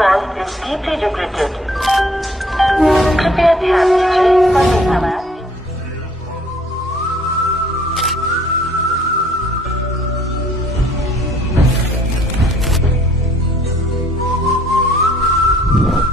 Call is deeply regretted. कृपया ध्यान दीजिए। धन्यवाद। you